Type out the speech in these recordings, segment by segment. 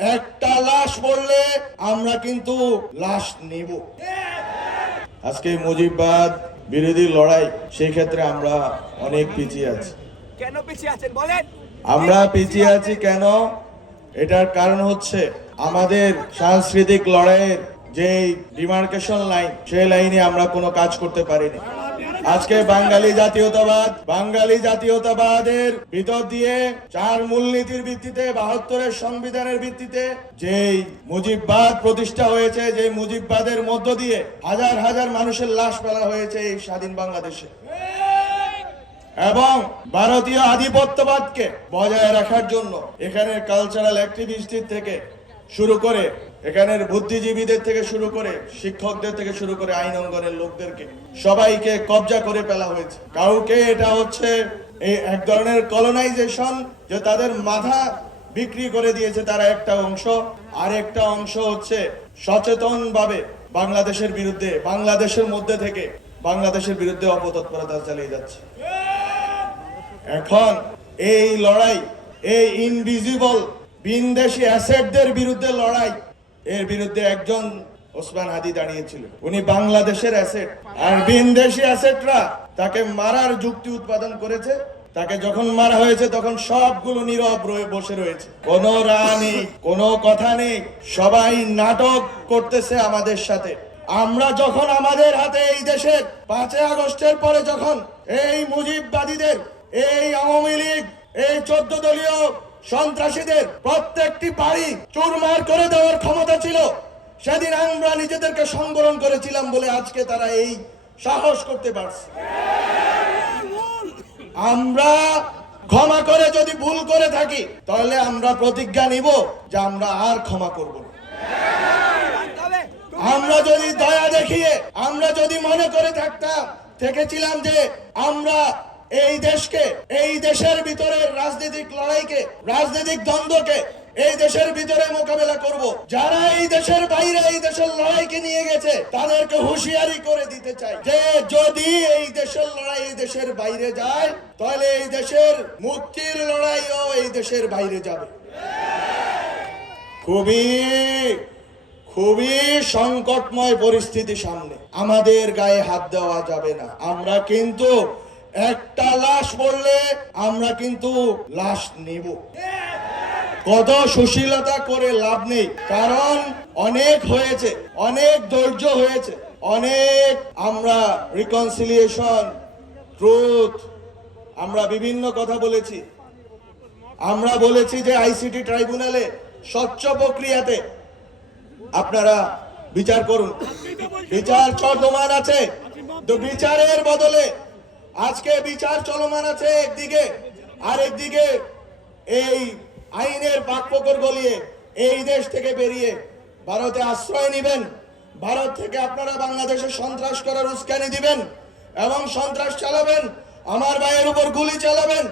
একটা লাশ পড়লে আমরা কিন্তু লাশ নিব। আজকে মুজিববাদ বিরোধী লড়াই, সেই ক্ষেত্রে আমরা অনেক পিছিয়ে আছি। কেন পিছিয়ে আছেন বলেন? আমরা পিছিয়ে আছি কেন? এটার কারণ হচ্ছে আমাদের সাংস্কৃতিক লড়াইয়ের যে ডিমার্কেশন লাইন, সেই লাইনে আমরা কোনো কাজ করতে পারিনি। আজকে বাঙালি জাতীয়তাবাদের ভিতর দিয়ে 4 মূলনীতির ভিত্তিতে, 72-এর সংবিধানের ভিত্তিতে যেই মুজিববাদ প্রতিষ্ঠা হয়েছে, যে মুজিববাদের মধ্য দিয়ে হাজার হাজার মানুষের লাশ ফেলা হয়েছে এই স্বাধীন বাংলাদেশে, এবং ভারতীয় আধিপত্যবাদকে বজায় রাখার জন্য এখানের কালচারাল অ্যাক্টিভিস্টদের থেকে শুরু করে, এখানের বুদ্ধিজীবীদের থেকে শুরু করে, শিক্ষকদের থেকে শুরু করে আইন অঙ্গনের লোকদেরকে সবাইকে কবজা করে ফেলা হয়েছে। কাউকে এটা হচ্ছে এই এক ধরনের কলোনাইজেশন, যে তাদের মাথা বিক্রি করে দিয়েছে তারা একটা অংশ, আর একটা অংশ হচ্ছে সচেতনভাবে বাংলাদেশের বিরুদ্ধে, বাংলাদেশের মধ্যে থেকে বাংলাদেশের বিরুদ্ধে অপতৎপরতা চালিয়ে যাচ্ছে। এখন এই লড়াই, এই ইনভিজিবল বিনদেশি অ্যাসেটদের বিরুদ্ধে লড়াই, এর বিরুদ্ধে একজন ওসমান হাদি দাঁড়িয়েছিল। উনি বাংলাদেশের অ্যাসেট, আর বিনদেশি অ্যাসেটরা তাকে মারার যুক্তি উৎপাদন করেছে। তাকে যখন মারা হয়েছে তখন সবগুলো নীরব বসে রয়েছে, কোনো রায় নেই, কোনো কথা নেই, সবাই নাটক করতেছে আমাদের সাথে। আমরা যখন আমাদের হাতে এই দেশের 5 আগস্টের পরে যখন এই মুজিববাদীদের, এই আওয়ামী লীগ, এই 14 দলীয় সন্ত্রাসীদের প্রত্যেকটি বাড়ি চুরমার করে দেওয়ার ক্ষমতা ছিল, সেদিন আমরা নিজেদেরকে সংবরণ করেছিলাম বলে আজকে তারা এই সাহস করতে পারছে। আমরা ক্ষমা করে যদি ভুল করে থাকি, তাহলে আমরা প্রতিজ্ঞা নিব যে আমরা আর ক্ষমা করব না। আমরা যদি দয়া দেখিয়ে, আমরা যদি মনে করে থেকেছিলাম যে আমরা এই দেশকে, এই দেশের ভিতরে রাজনৈতিক লড়াইকে, রাজনৈতিক দ্বন্দ্বকে এই দেশের ভিতরে মোকাবেলা করব, যারা এই দেশের বাইরে এই দেশের লড়াইকে নিয়ে গেছে তাদেরকে হুঁশিয়ারি করে দিতে চাই যে যদি এই দেশের লড়াই এই দেশের বাইরে যায়, তাহলে এই দেশের মুক্তির লড়াইও এই দেশের বাইরে যাবে। খুবই সংকটময় পরিস্থিতি সামনে, আমাদের গায়ে হাত দেওয়া যাবে না। আমরা কিন্তু একটা লাশ পড়লে আমরা কিন্তু লাশ নিব। কত সুশীলতা করে লাভ নেই, কারণ অনেক হয়েছে, অনেক ধৈর্য হয়েছে, অনেক আমরা রিকনসিলিয়েশন, ট্রুথ, আমরা বিভিন্ন কথা বলেছি। আমরা বলেছি যে আইসিটি ট্রাইব্যুনালে স্বচ্ছ প্রক্রিয়াতে আপনারা বিচার করুন। বিচার চলমান আছে, তো বিচারের বদলে আজকে বিচার চলমান আছে একদিকে, আর একদিকে এই আইনের পাকপোকর গলিয়ে এই দেশ থেকে বেরিয়ে ভারতে আশ্রয় নেবেন। ভারত থেকে আপনারা বাংলাদেশে সন্ত্রাস করার উস্কানি দিবেন এবং সন্ত্রাস চালাবেন, আমার ভাইয়ের উপর গুলি চালাবেন।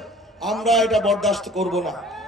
আমরা এটা বরদাস্ত করব না।